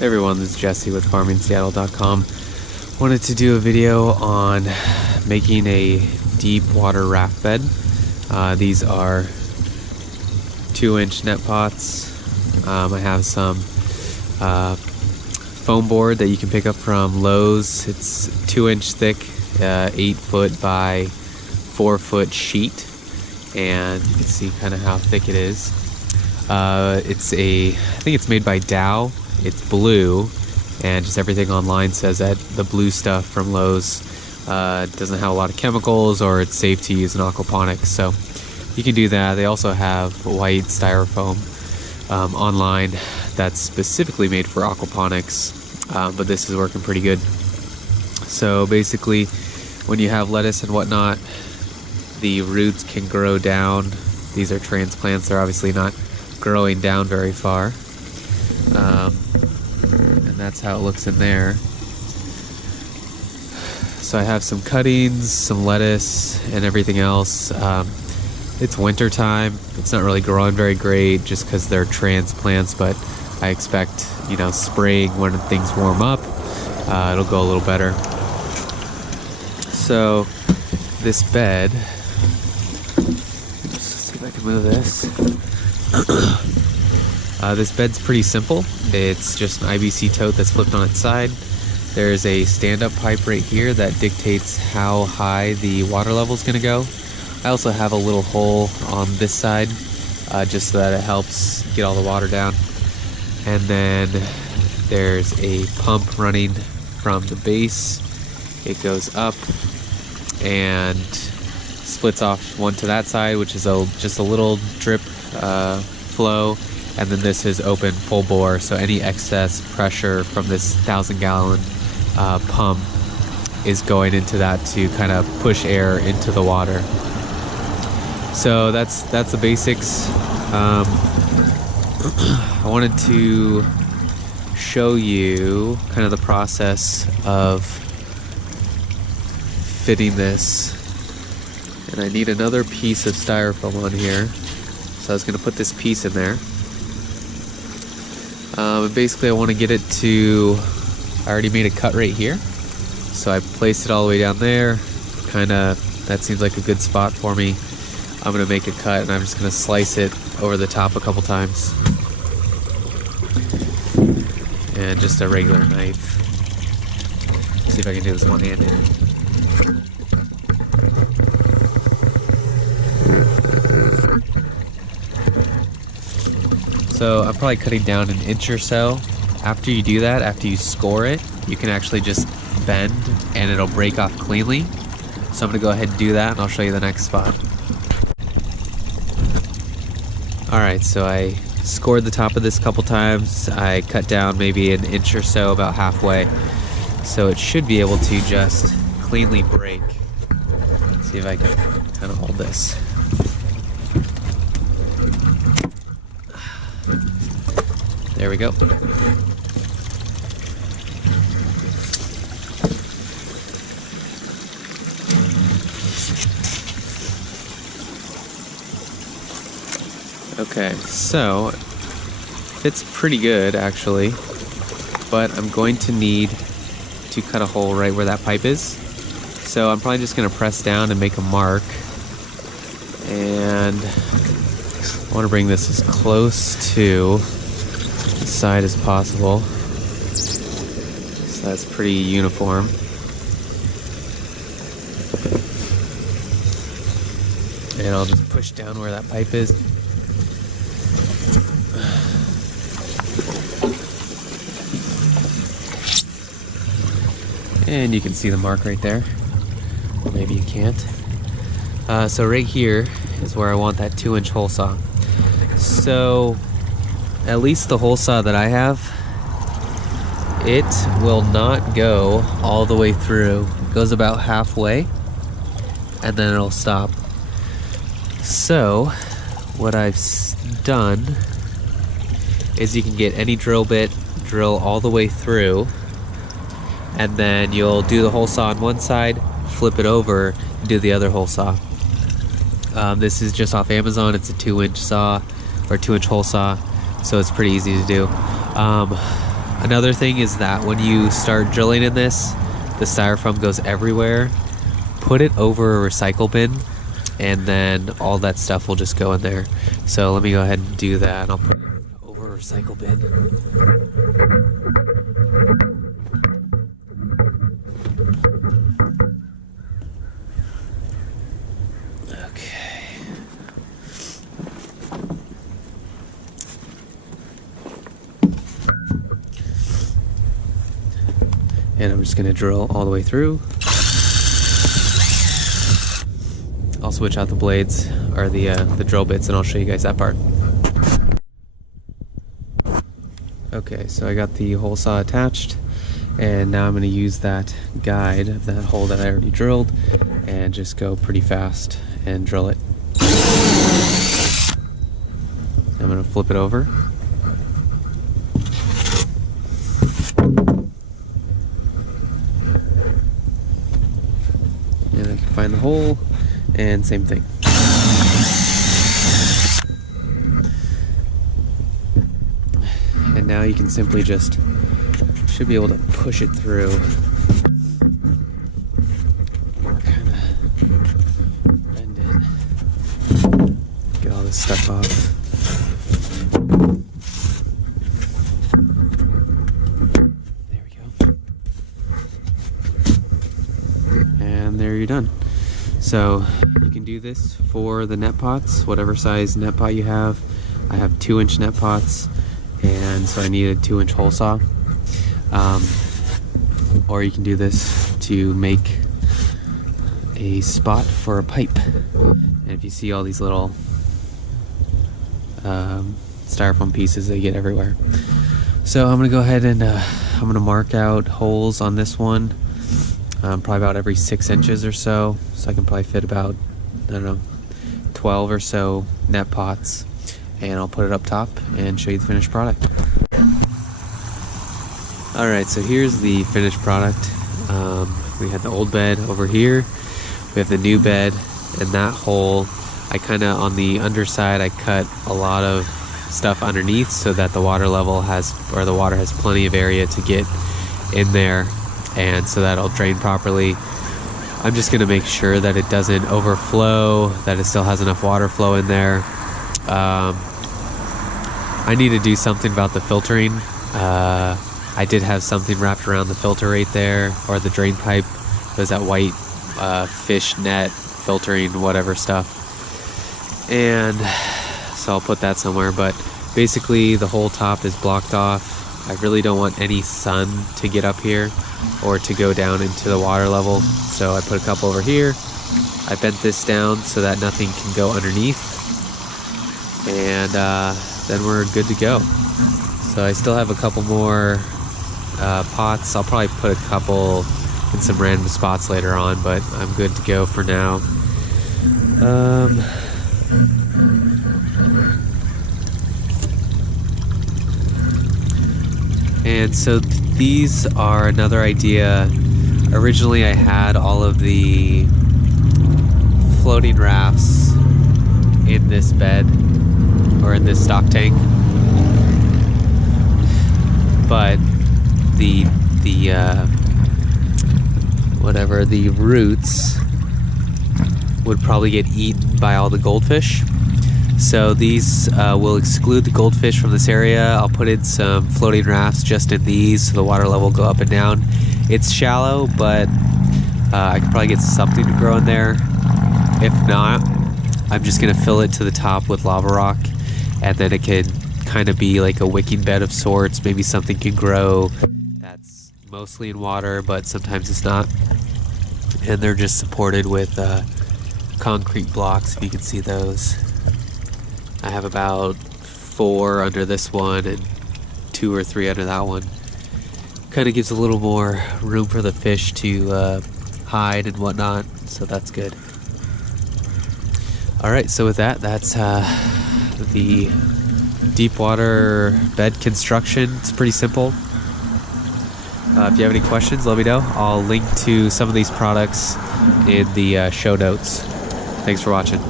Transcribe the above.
Hey everyone, this is Jesse with farmingseattle.com. Wanted to do a video on making a deep water raft bed. These are 2-inch net pots. I have some foam board that you can pick up from Lowe's. It's 2-inch thick, 8-foot by 4-foot sheet, and you can see kind of how thick it is. I think it's made by Dow. It's blue, and just everything online says that the blue stuff from Lowe's doesn't have a lot of chemicals, or it's safe to use in aquaponics, so you can do that. They also have white styrofoam online that's specifically made for aquaponics, but this is working pretty good. So basically, when you have lettuce and whatnot, the roots can grow down. These are transplants, they're obviously not growing down very far. And that's how it looks in there. So I have some cuttings, some lettuce, and everything else. It's winter time. It's not really growing very great just because they're transplants, but I expect, spring, when things warm up, it'll go a little better. So this bed, let's see if I can move this. This bed's pretty simple. It's just an IBC tote that's flipped on its side. There's a stand-up pipe right here that dictates how high the water level is going to go. I also have a little hole on this side just so that it helps get all the water down. And then there's a pump running from the base. It goes up and splits off one to that side, which is just a little drip flow. And then this is open full bore, so any excess pressure from this 1,000-gallon pump is going into that to kind of push air into the water. So that's the basics. I wanted to show you kind of the process of fitting this. And I need another piece of styrofoam on here. So I was going to put this piece in there. Basically I want to get it to, I already made a cut right here, so I placed it all the way down there. That seems like a good spot for me. I'm going to make a cut and I'm just going to slice it over the top a couple times. And just a regular knife. Let's see if I can do this one-handed. So I'm probably cutting down 1 inch or so. After you do that, after you score it, you can actually just bend and it'll break off cleanly. So I'm gonna go ahead and do that and I'll show you the next spot. Alright, so I scored the top of this a couple times. I cut down maybe 1 inch or so, about halfway. So it should be able to just cleanly break. Let's see if I can kind of hold this. There we go. Okay, so fits pretty good actually, but I'm going to need to cut a hole right where that pipe is. So I'm probably just going to press down and make a mark, and I want to bring this as close to the side as possible, so that's pretty uniform. And I'll just push down where that pipe is. And you can see the mark right there. Maybe you can't. So right here is where I want that 2-inch hole saw. So at least the hole saw that I have, it will not go all the way through. It goes about halfway and then it'll stop. So what I've done is you can get any drill bit, drill all the way through, and then you'll do the hole saw on one side, flip it over, and do the other hole saw. This is just off Amazon. It's a 2-inch saw, or 2-inch hole saw, so it's pretty easy to do. Another thing is that when you start drilling in this, the styrofoam goes everywhere. Put it over a recycle bin, and then all that stuff will just go in there. So let me go ahead and do that. I'll put it over a recycle bin. And I'm just gonna drill all the way through. I'll switch out the blades, or the drill bits, and I'll show you guys that part. Okay, so I got the hole saw attached, and now I'm gonna use that guide of that hole that I already drilled, and just go pretty fast and drill it. I'm gonna flip it over. And I can find the hole, and same thing. And now you can simply just, should be able to push it through. Kind of bend it. Get all this stuff off. There we go. And there you're done. So you can do this for the net pots, whatever size net pot you have. I have 2-inch net pots, and so I need a 2-inch hole saw. Or you can do this to make a spot for a pipe. And if you see all these little styrofoam pieces, they get everywhere. So I'm gonna go ahead and I'm gonna mark out holes on this one. Probably about every 6 inches or so. So I can probably fit about, I don't know, 12 or so net pots. And I'll put it up top and show you the finished product. Alright, so here's the finished product. We had the old bed over here. We have the new bed, and that hole, I kind of, on the underside, I cut a lot of stuff underneath so that the water level has, or the water has plenty of area to get in there, and so that it'll drain properly. I'm just going to make sure that it doesn't overflow, that it still has enough water flow in there. I need to do something about the filtering. I did have something wrapped around the filter right there, or the drain pipe. There's that white fish net filtering whatever stuff. And so I'll put that somewhere, but basically the whole top is blocked off. I really don't want any sun to get up here or to go down into the water level. So I put a couple over here. I bent this down so that nothing can go underneath. And then we're good to go. So I still have a couple more pots. I'll probably put a couple in some random spots later on, but I'm good to go for now. And so these are another idea. Originally I had all of the floating rafts in this bed, or in this stock tank, but the roots would probably get eaten by all the goldfish. So these will exclude the goldfish from this area. I'll put in some floating rafts just in these so the water level will go up and down. It's shallow, but I could probably get something to grow in there. If not, I'm just gonna fill it to the top with lava rock, and then it can kind of be like a wicking bed of sorts. Maybe something can grow that's mostly in water, but sometimes it's not. And they're just supported with concrete blocks, if you can see those. I have about 4 under this one and 2 or 3 under that one. Kind of gives a little more room for the fish to hide and whatnot, so that's good. Alright, so with that, that's the deep water bed construction. It's pretty simple. If you have any questions, let me know. I'll link to some of these products in the show notes. Thanks for watching.